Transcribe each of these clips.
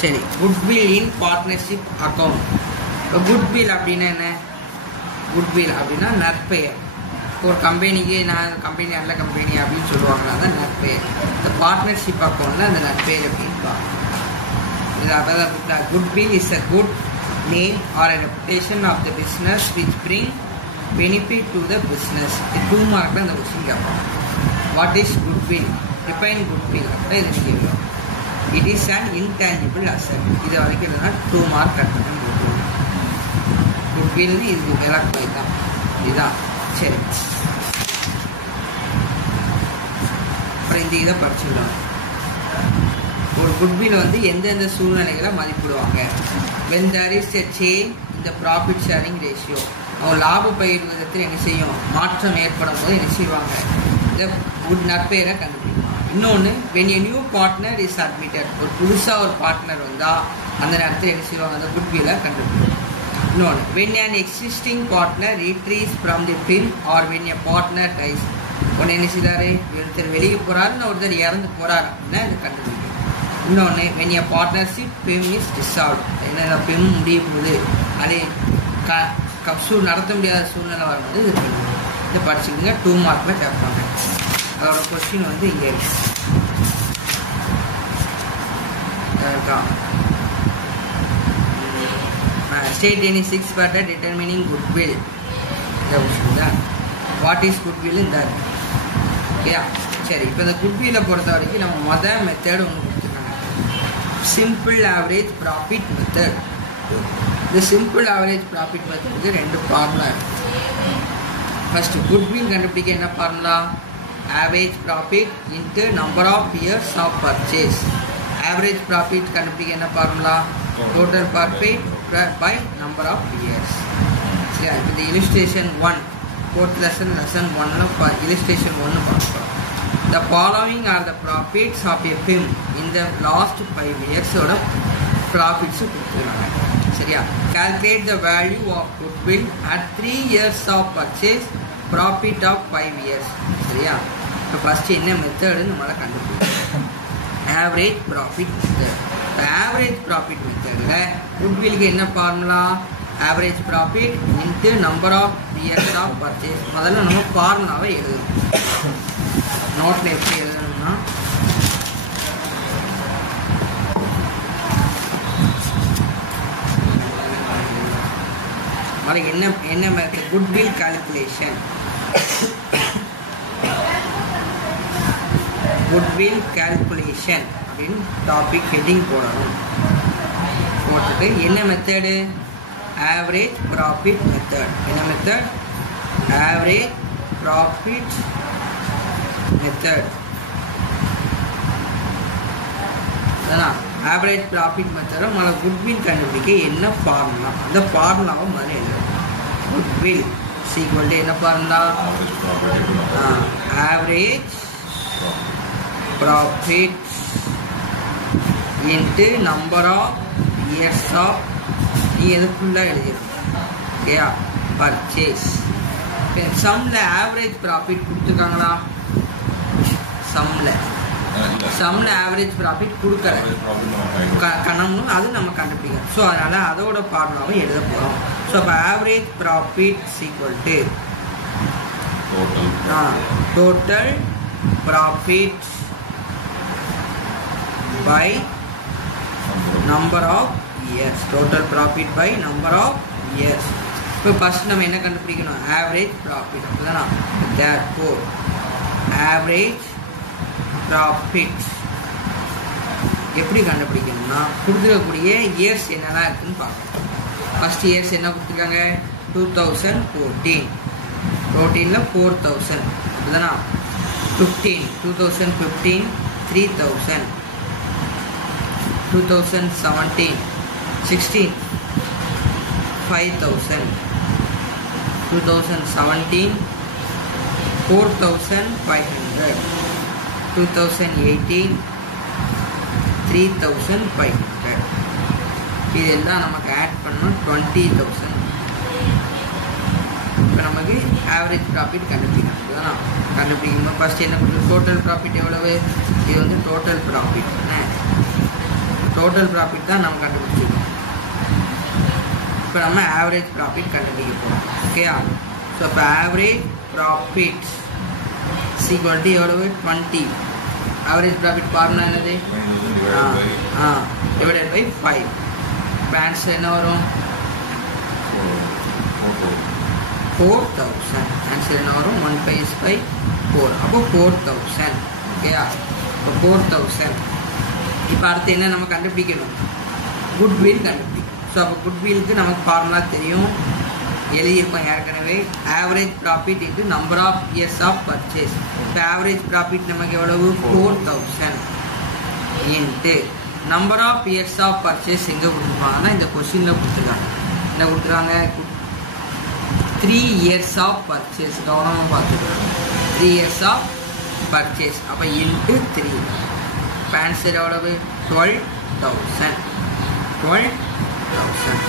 சரி, குட்வில் இன் partnership account. இப்போ goodwill அப்படின்னா என்ன? குட்வில் அப்படின்னா நற்பெயர். ஒரு கம்பெனிக்கு நான் கம்பெனி நல்ல கம்பெனி அப்படின்னு சொல்லுவாங்க, அதான் நற்பெயர். இந்த பார்ட்னர்ஷிப் அக்கௌண்ட்டில் அந்த நற்பெயர் அப்படின்பாங்க. இது அதான் goodwill is a good name or a reputation of the business which bring benefit to the business. இது 2 மார்க்கில் அந்த கொஸ்டின் கேட்பாங்க. What is goodwill? Define goodwill அப்படின்னா இது கேட்கும். It is an intangible asset. இது வரைக்கும் இல்லைன்னா 2 மார்க் கட்டணும். குட்வில்னு இது விளக்கம் இதுதான். இதுதான் சரி. அப்புறம் இந்த இதை படிச்சுக்கலாம். ஒரு குட்வில் வந்து எந்தெந்த சூழ்நிலைகளை மதிப்பிடுவாங்க? when there is a change in the profit sharing ratio. அவங்க லாப பயிர் விதத்தில் என்ன செய்யும்? மாற்றம் ஏற்படும் போது என்ன செய்வாங்க? இந்த குட் நற்பெயரை கண்டுபிடிப்பாங்க. இன்னொன்று, when a new partner is admitted. ஒரு புதுசாக ஒரு பார்ட்னர் வந்தால் அந்த நேரத்தில் என்ன செய்வாங்க? அந்த குட்வில்லை கண்டுபிடிப்பாங்க. இன்னொன்று, when an existing partner retreats from the firm or when a partner dies. ஒன்று என்ன செய்தாரு? ஒருத்தர் வெளியே போகிறாருன்னு ஒருத்தர் இறந்து போகிறாரு அப்படின்னா இது கண்டுபிடிக்கும். இன்னொன்று, when a partnership firm is dissolved. என்ன firm முடிய போகுது, அதே நடத்த முடியாத சூழ்நிலை வரும்போது இது பண்ணுவோம். இதை படிச்சுக்கோங்க. 2 மார்க்கில் கேட்பாங்க. அதோட கொஸ்டின் வந்து இங்கே இருக்கு. State any 6 factor determining goodwill. What is goodwill in that? ஓகேயா? சரி, இப்போ இந்த குட்வில்லை பொறுத்த வரைக்கும் நம்ம மொதல் மெத்தட் ஒன்று கொடுத்துருக்காங்க, சிம்பிள் ஆவரேஜ் ப்ராஃபிட் மெத்தட். இந்த சிம்பிள் ஆவரேஜ் ப்ராஃபிட் மெத்தடுக்கு 2 ஃபார்முலா இருக்குது. ஃபஸ்ட்டு குட்வில் கண்டுபிடிக்க என்ன formula? Average profit into number of years of purchase. Average profit கண்டுபிடிக்க என்ன formula? Total profit by number of years. சரியா? இந்த illustration 1 4th lesson 1 illustration 1 பார்க்கலாம். The following are the profits of a firm in the last 5 years ஓட profits கொடுத்துருக்காங்க. சரியா? Calculate the value of goodwill at 3 years of purchase, profit of 5 years. சரியா? இப்போ first என்ன மெத்தடுன்னு நம்மளால கண்டுபிடிக்கும். Average profit method. இப்போ ஆவரேஜ் ப்ராஃபிட் மெத்தடில் குட்வில்க்கு என்ன formula? Average profit into number of years of purchase. முதல்ல நம்ம ஃபார்முலாவை எழுதணும். நோட்டில் எப்படி எழுதணும்னா, அதுக்கு என்ன method? Goodwill calculation. Goodwill calculation அப்படின்னு டாபிக் ஹெட்டிங் போடணும். போட்டுட்டு என்ன மெத்தடு? Average profit method. என்ன மெத்தட்? Average profit method. அதான் ஆவரேஜ் ப்ராஃபிட் மெத்தடை முதல்ல குட்வில் கண்டுபிடிக்க என்ன ஃபார்முலா? அந்த ஃபார்முலாவை முதல்ல எழுதணும். குட்வில் சீக்வல் என்ன formula? Average profit into number of years of, நீ எது ஃபுல்லாக எழுதிடும். ஓகேயா? பர்ச்சேஸ். சம்மில் ஆவரேஜ் ப்ராஃபிட் கொடுத்துருக்காங்களா? சம்மில் ஆவரேஜ் ப்ராஃபிட் கொடுக்கல கணமும் அது நம்ம கண்டுபிடிக்கணும். ஸோ அதனால் அதோட ஃபார்முலாவை எழுத போகிறோம். ஸோ அப்போ average profit equal to total profit by number of years. Total profit by number of years. இப்போ ஃபர்ஸ்ட் நம்ம என்ன கண்டுபிடிக்கணும்? Average profit. அப்படிதானா? therefore ஆவரேஜ் ப்ராஃபிட் எப்படி கண்டுபிடிக்கணும்னா, கொடுத்துருக்கக்கூடிய இயர்ஸ் என்னெல்லாம் இருக்குன்னு பார்க்கணும். ஃபர்ஸ்ட் இயர்ஸ் என்ன கொடுத்துருக்காங்க? 2014. 14ல் 4000. அப்படிதானா? 2015 3000. 2017 16 5000. 2017 4500. 2018 3500. இதெல்லாம் நமக்கு ஆட் பண்ணோம் 20,000. இப்போ நமக்கு ஆவரேஜ் ப்ராஃபிட் கண்டுபிடிக்கணும். இதுதான் கண்டுபிடிக்கணும். ஃபர்ஸ்ட் என்ன பண்ணுறது? டோட்டல் ப்ராஃபிட் எவ்வளவு? இது வந்து டோட்டல் ப்ராஃபிட். டோட்டல் ப்ராஃபிட் தான் நம்ம கண்டுபிடிச்சிருக்கோம். இப்போ நம்ம ஆவரேஜ் ப்ராஃபிட் கண்டுபிடிக்க போகிறோம். ஓகேயா? ஸோ இப்போ ஆவரேஜ் ப்ராஃபிட் ஈக்குவல் எவ்வளவு 20. ஆவரேஜ் ப்ராஃபிட் ஃபார்முலா என்னது? Divided by 5. இப்போ ஆன்சர் என்ன வரும்? 4000. ஆன்சர் என்ன வரும்? 1 5 by 4. அப்போ 4000. ஓகேயா? இப்போ 4000. இப்போ அடுத்து என்ன நம்ம கண்டுபிடிக்கணும்? குட்வில் கண்டுபிடிக்கணும். ஸோ அப்போ குட்விலுக்கு நமக்கு ஃபார்முலா தெரியும், எழுதியிருப்போம் ஏற்கனவே. Average profit into number of years of purchase. இப்போ ஆவரேஜ் ப்ராஃபிட் நமக்கு எவ்வளவு? 4000 into number of years of purchase எங்கே கொடுத்துருப்பாங்கன்னா இந்த கொஸ்டினில் கொடுத்துருக்காங்க. என்ன கொடுத்துருக்காங்க? 3 years ஆஃப் பர்ச்சேஸ். கவனமாக பார்த்துருக்காங்க. 3 years ஆஃப் பர்ச்சேஸ். அப்போ இன்ட்டு 3. இப்போ ஆன்சர் எவ்வளவு? 12,000. 12,000 ஆன்சர்.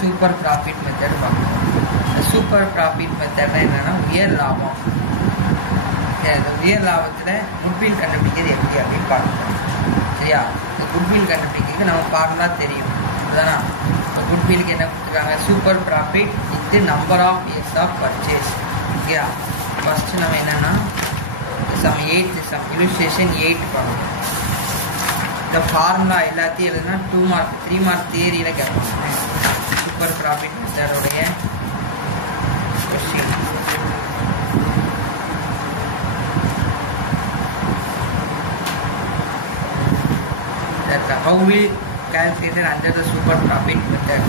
சூப்பர் ப்ராஃபிட் மெத்தட் பார்க்கணும். சூப்பர் ப்ராஃபிட் மெத்தட்னா என்னன்னா உயர் லாபம். உயர் லாபத்தில் குட்வில் கண்டுபிடிக்கிறது எப்படி அப்படின்னு பார்க்கணும். சரியா? இந்த குட்வில் கண்டுபிடிக்கிறது நம்ம ஃபார்முலா தெரியும். அதுதானா? இப்போ குட்விலுக்கு என்ன கொடுத்துருக்காங்க? Super profit into number of years of purchase. ஓகேயா? ஃபஸ்ட்டு நம்ம என்னென்னா சம் 8 இல்லுஸ்ட்ரேஷன் 8 பார்க்கணும். இந்த ஃபார்முலா எல்லாத்தையும் எழுதுனா 2 மார்க் 3 மார்க் தியரியில் கேட்பாங்க. சூப்பர் ப்ராஃபிட் மெத்தடோடைய question. How will calculated under the super profit method?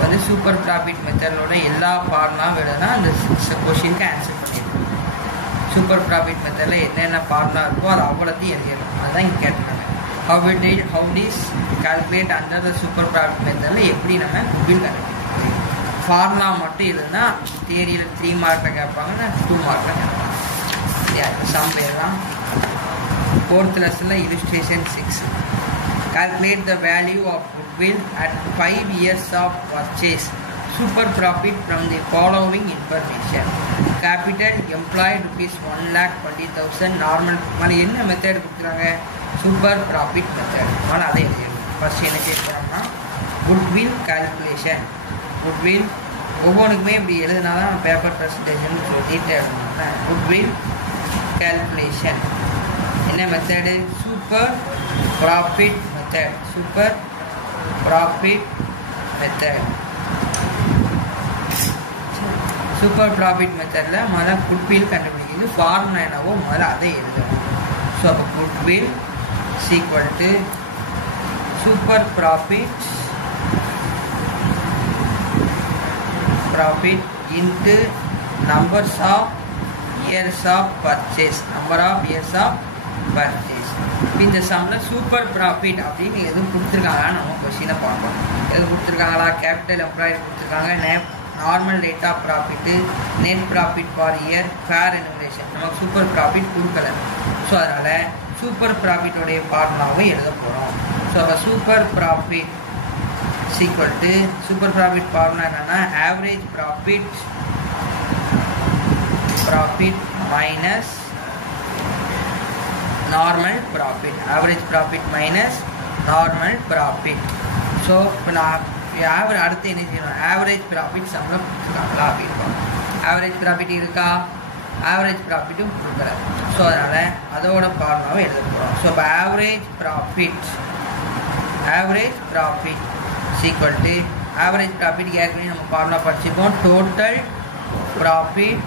வந்து சூப்பர் ப்ராஃபிட் மெத்தடோட எல்லா ஃபார்முலாவும் எழுதுனா அந்த கொஸ்டினுக்கு ஆன்சர் பண்ணிடணும். சூப்பர் ப்ராஃபிட் மெத்தடில் என்னென்ன ஃபார்முலா இருக்கோ அது அவ்வளோத்தையும் எழுதிடணும். அதுதான் இங்கே கேட்டுருக்காங்க. how is calculate under the super profit மெத்தடில் எப்படி நம்ம குட்வில் கண்டுபிடிக்கணும். ஃபார்முலா மட்டும் எழுதுனா தியரியில் 3 மார்க்கில் கேட்பாங்க, 2 மார்க்கில் கேட்பாங்க. சம் பேர் தான் 4th லெசனில் illustration 6. Calculate the value of goodwill at 5 years of purchase. Super profit from the following information. Capital employed rupees 1,20,000. Normal மலை என்ன மெத்தட் கொடுக்குறாங்க? Super profit method. அதனால் அதை எழுதிடும். ஃபஸ்ட் என்ன கேட்குறோம்னா குட்வில் கால்குலேஷன். குட்வில் ஒவ்வொன்றுக்குமே இப்படி எழுதினா தான் பேப்பர் ப்ரெசன்டேஷன் சொல்லிட்டு எழுதணும். குட்வில் கால்குலேஷன் என்ன method? Super profit method. Super profit method. Super profit மெத்தடில் முதல்ல குட்வில் கண்டுபிடிக்கிறது. ஃபார்முலா என்னவோ முதல்ல அதை எழுதணும். ஸோ அப்போ goodwill equal to super profit into numbers of years of purchase. Number of years of purchase. இந்த சம்மில் சூப்பர் ப்ராஃபிட் அப்படின்னு எதுவும் கொடுத்துருக்காங்களா நம்ம கொஸ்டினை பார்ப்போம். எதுவும் கொடுத்துருக்காங்களா? கேபிட்டல் எம்ப்ளாய்டு கொடுத்துருக்காங்க, normal rate of profit, net profit for year, fair remuneration. நமக்கு சூப்பர் ப்ராஃபிட் கொடுக்கல. ஸோ அதனால் சூப்பர் ப்ராஃபிட்டோடைய ஃபார்முலாவும் எழுத போகிறோம். ஸோ அப்போ super profit equal to super profit formula என்னென்னா average profit minus normal profit. Average profit minus normal profit. So இப்போ நான் அடுத்து என்ன செய்யணும்? ஆவரேஜ் ப்ராஃபிட் சம்பளம் கொடுத்துருக்காங்களா அப்படின்னு. ஆவரேஜ் ப்ராஃபிட் இருக்கா? ஆவரேஜ் ப்ராஃபிட்டும் கொடுக்கல. ஸோ அதனால் அதோட ஃபார்முலாவை எழுத போகிறோம். ஸோ இப்போ average profit equal to average profit ஏற்கனவே நம்ம ஃபார்முலா படிச்சிருக்கோம். Total profit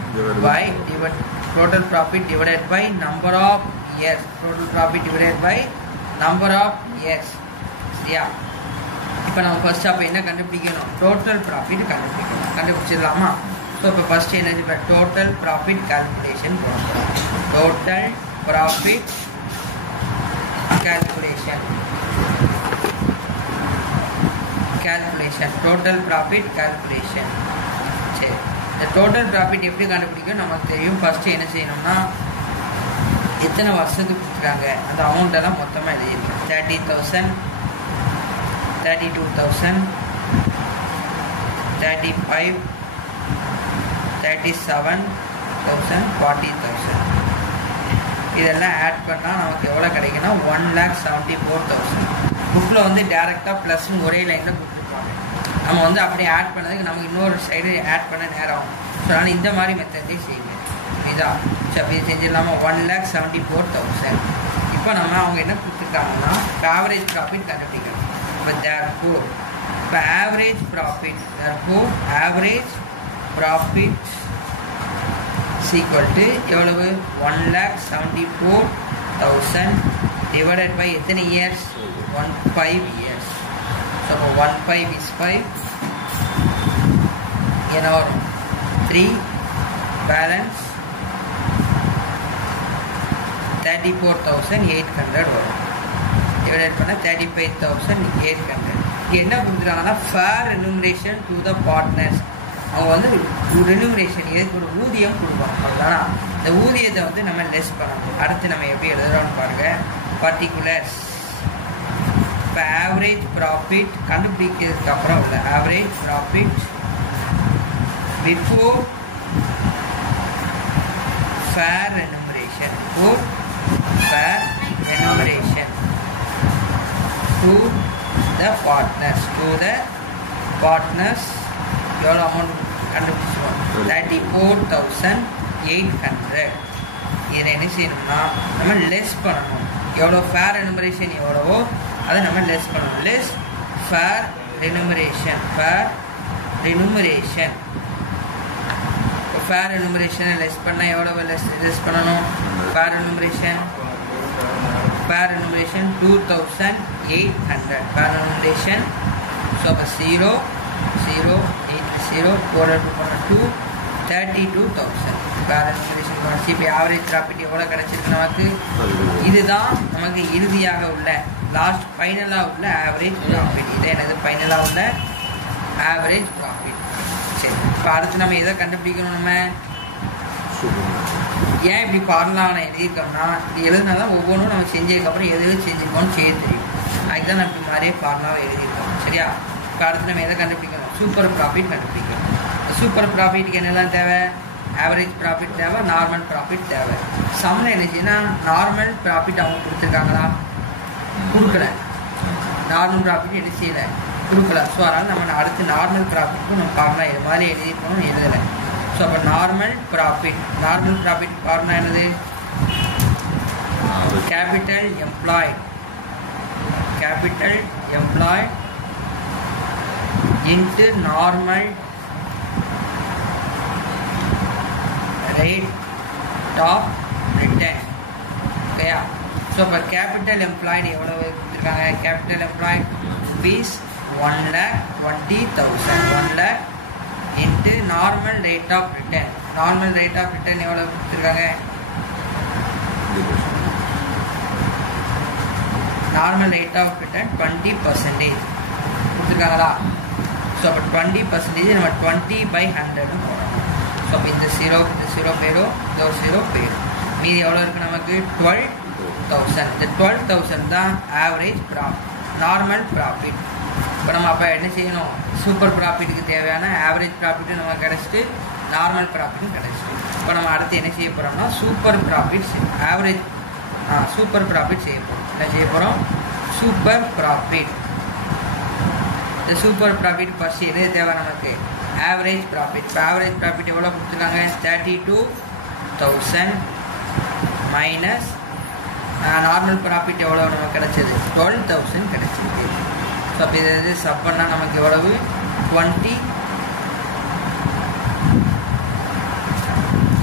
divided by number of years. Total profit divided by number of years. சரியா? இப்போ நம்ம ஃபர்ஸ்ட் அப்போ என்ன கண்டுபிடிக்கணும்? டோட்டல் ப்ராஃபிட் கண்டுபிடிக்கணும். கண்டுபிடிச்சிடலாமா? ஸோ இப்போ ஃபஸ்ட்டு என்ன? இப்போ டோட்டல் ப்ராஃபிட் கால்குலேஷன் போகிறோம். Total profit calculation total profit calculation. சரி, இந்த டோட்டல் ப்ராஃபிட் எப்படி கண்டுபிடிக்கும் நமக்கு தெரியும். ஃபஸ்ட்டு என்ன செய்யணும்னா எத்தனை வருஷத்துக்கு கொடுக்குறாங்க அந்த அமௌண்ட்டெல்லாம் மொத்தமாக எழுதிருக்கேன். 30,000, 32,000, 35, 37,000, 40,000. இதெல்லாம் ஆட் பண்ணால் நமக்கு எவ்வளோ கிடைக்குன்னா 1,74,000. புக்கில் வந்து டேரெக்டாக ப்ளஸ்ன்னு ஒரே லைனில் கொடுத்துருப்பாங்க. நம்ம வந்து அப்படியே ஆட் பண்ணதுக்கு நமக்கு இன்னொரு சைடு ஆட் பண்ண நேரம் ஆகும். ஸோ அதனால் இந்த மாதிரி மெத்தட்லேயே செய்யுங்க. இதான் சரி, அப்படி செஞ்சிடலாமா? 1,74,000. இப்போ நம்ம அவங்க என்ன கொடுத்துருக்காங்கன்னா ஆவரேஜ் ப்ராஃபிட் கண்டுபிடிக்கணும். இப்போ தேர்ஃபோர் இப்போ ஆவரேஜ் ப்ராஃபிட் equal to எவ்வளவு? 1,74,000 divided by எத்தனை இயர்ஸ்? 15 years. ஸோ 15 is 5 என்ன வரும்? 3 பேலன்ஸ் 34,800 வரும். டிவைட் பண்ண 35,800. இங்கே என்ன கொடுத்துருக்காங்கன்னா fair remuneration to the partners. அவங்க வந்து ரெனுமரேஷன் எதுக்கு ஒரு ஊதியம் கொடுப்பாங்க. அவ்வளோதானா? இந்த ஊதியத்தை வந்து நம்ம லெஸ் பண்ணணும். அடுத்து நம்ம எப்படி எழுதுறோம்னு பாருங்க. பர்டிகுலர்ஸ் இப்போ ஆவரேஜ் ப்ராஃபிட் கண்டுபிடிக்கிறதுக்கு அப்புறம் உள்ள average profit before fair remuneration to the partners எவ்வளோ அமௌண்ட் கண்டுபிடிச்சிருவோம்? 34,800. இதை என்ன செய்யணும்னா நம்ம லெஸ் பண்ணணும். எவ்வளோ ஃபேர் ரெனுமரேஷன் எவ்வளவோ அதை நம்ம லெஸ் பண்ணணும். லெஸ் ஃபேர் ரெனுமரேஷன் ஃபேர் ரெனுமரேஷனை லெஸ் பண்ணால் எவ்வளோ லெஸ் பண்ணணும்? Fair remuneration 2,800 fair remuneration. So அப்போ 0 0 8 0 4 2 32,000 ஃபேர் ரெனுமரேஷன். இப்போ ஆவரேஜ் ப்ராஃபிட் எவ்வளோ கிடச்சிருக்கு நமக்கு? இதுதான் நமக்கு இறுதியாக உள்ள லாஸ்ட் ஃபைனலாக உள்ள ஆவரேஜ் ப்ராஃபிட். இதை என்னது? ஃபைனலாக உள்ள ஆவரேஜ் ப்ராஃபிட். சரி, இப்போ அடுத்து நம்ம எதை கண்டுபிடிக்கணும்? நம்ம ஏன் இப்படி ஃபார்முலாவை எழுதியிருக்கோம்னா இது எழுதுனா தான் ஒவ்வொன்றும் நம்ம செஞ்சதுக்கப்புறம் எது செஞ்சுக்கோன்னு செய்ய தெரியும். அதுக்கு தான் நம்ம இப்படி மாதிரியே ஃபார்முலாவை எழுதியிருக்கோம். சரியா? இப்போ அடுத்து நம்ம எதை கண்டுபிடிக்கணும்? சூப்பர் ப்ராஃபிட் கண்டுபிடிக்கணும். சூப்பர் ப்ராஃபிட்டுக்கு என்னெல்லாம் தேவை? ஆவரேஜ் ப்ராஃபிட் தேவை, நார்மல் ப்ராஃபிட் தேவை. சம்மில் என்ன செய்யுன்னா நார்மல் ப்ராஃபிட் அவங்க கொடுத்துருக்காங்களா? கொடுக்கல. நார்மல் ப்ராஃபிட் என்ன செய்யலை? கொடுக்கல. ஸோ அதனால் நம்ம அடுத்து நார்மல் ப்ராஃபிட்க்கும் நம்ம ஃபார்முலா இது மாதிரி எழுதியிருக்கணும்னு எழுதலை. ஸோ அப்போ நார்மல் ப்ராஃபிட் ஃபார்முலா என்னது? Capital employed into normal rate of return. ஓகேயா? ஸோ இப்போ கேபிட்டல் எம்ப்ளாய்டு எவ்வளோ கொடுத்துருக்காங்க? Capital employed fees 1,20,000 1 lakh into normal rate of return. Normal rate of return எவ்வளோ கொடுத்துருக்காங்க? நார்மல் ரேட் ஆஃப் ரிட்டர்ன் 20% கொடுத்துருக்காங்களா? So அப்போ 20% நம்ம 20/100 போடணும். ஸோ அப்போ இந்த 0 போயிடும், இந்த 0 போயிடும். மீதி எவ்வளோ இருக்குது நமக்கு? 12,000. இந்த 12,000 தான் ஆவரேஜ் ப்ராஃபிட், நார்மல் ப்ராஃபிட். இப்போ நம்ம அப்போ என்ன செய்யணும்? சூப்பர் ப்ராஃபிட்டுக்கு தேவையான ஆவரேஜ் ப்ராஃபிட்டும் நம்ம கிடச்சிட்டு நார்மல் ப்ராஃபிட்டும் கிடச்சிட்டு. இப்போ நம்ம அடுத்து என்ன செய்ய போகிறோம்னா சூப்பர் ப்ராஃபிட் செய்ய போகிறோம். என்ன செய்ய போகிறோம்? Super profit. இந்த சூப்பர் ப்ராஃபிட் ஃபர்ஸ்ட் எது தேவை நமக்கு? Average profit. இப்போ ஆவரேஜ் ப்ராஃபிட் எவ்வளோ கொடுத்துருக்காங்க? 32,000 மைனஸ் நார்மல் ப்ராஃபிட் எவ்வளோ நமக்கு கிடச்சிது? 12,000 கிடச்சிருக்கு. ஸோ அப்போ இதை சப் பண்ணால் நமக்கு எவ்வளவு? 20.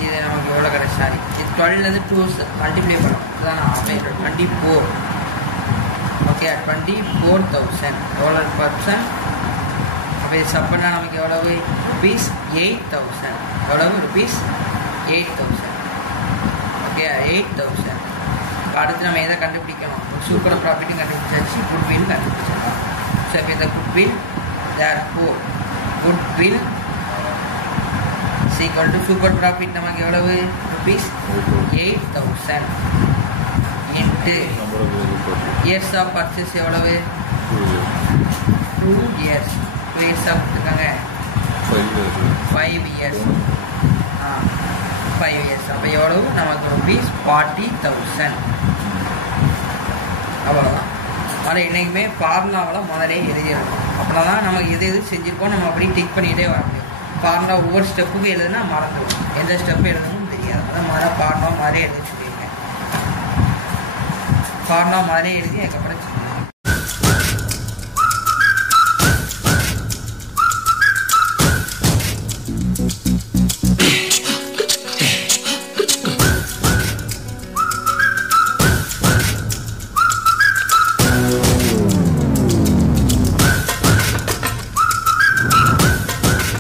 இது நமக்கு எவ்வளோ கிடைச்சி? சாரி, இது 12 2 மல்டிப்ளை பண்ணோம். இதுதான் 24. ஓகே, 24,000 எவ்வளோ பர்சன்ட்? அப்போ இது சப் பண்ணால் நமக்கு எவ்வளவு? ₹8,000. எவ்வளவு? ₹8,000. ஓகே, 8,000. அடுத்து நம்ம எதை கண்டுபிடிக்கணும்? சூப்பர் ப்ராஃபிட்டும் கண்டுபிடிச்சாச்சு, குட்வில் கண்டுபிடிச்சிடலாம். ஸோ இப்போ இந்த goodwill therefore goodwill is equal to super profit நமக்கு எவ்வளவு? ₹8,000 இன்ட்டு இயர்ஸ் ஆஃப் பர்ச்சேஸ் எவ்வளவு? 2 years. 2 years ஆஃப் கொடுத்துருக்காங்க, 5 years. 5 years. அப்போ எவ்வளவு நமக்கு ₹40,000. அவ்வளோதான். அதை என்றைக்குமே ஃபார்முலாவில் முதலே எழுதிடணும். அப்படின்னா தான் நமக்கு எது எது செஞ்சுருக்கோம் நம்ம அப்படியே டிக் பண்ணிகிட்டே வர முடியும். ஃபார்முலா ஒவ்வொரு ஸ்டெப்புக்கும் எழுதுனா மறந்துடும், எந்த ஸ்டெப்பு எழுதணும்னு தெரியாது. அதான் ஃபார்முலா மாதிரியே எழுதி சொல்லியிருக்கேன். ஃபார்முலா மாதிரியே எழுதி அதுக்கப்புறம்